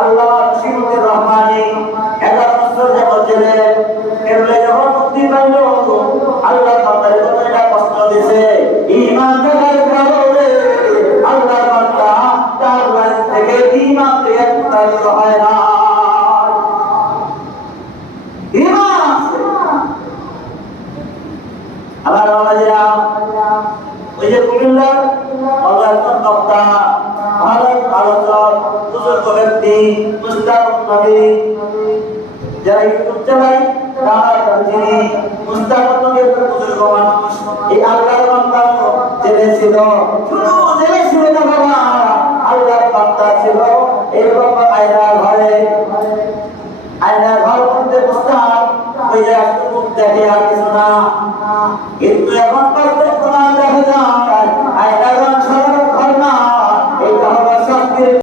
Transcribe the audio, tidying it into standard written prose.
আল্লাহ শ্রীমতির রহমানি 11 বছর যখন ছিলেন এরপরে যখন মুক্তি পাইল আল্লাহ তাআলা এটা প্রশ্ন দিয়েছে ঈমান থাকার কারণে আল্লাহ বান্দা তার বাড়ি থেকে ঈমান থেকে তাড়িত হয় না। ঈমান আছে আবার আমাদেরা ওই যে কুমিল্লার আল্লাহর বক্তা ভারত আলোচক বুজুর্গ ব্যক্তি মুস্তাফা নবী যারা ইউটিউব চালায় তারা যিনি মুস্তাফা নবীর বুজুর্গ মানুষ এই আল্লাহর বান্দা জেনেছিল শুধু জেনেছিল না বাবা আল্লাহর বান্দা ছিল এরকম আয়নার ঘরে আয়নার ঘর মধ্যে মুস্তাফা ওই যে মুখ দেখে আর কিছু না কিন্তু এখন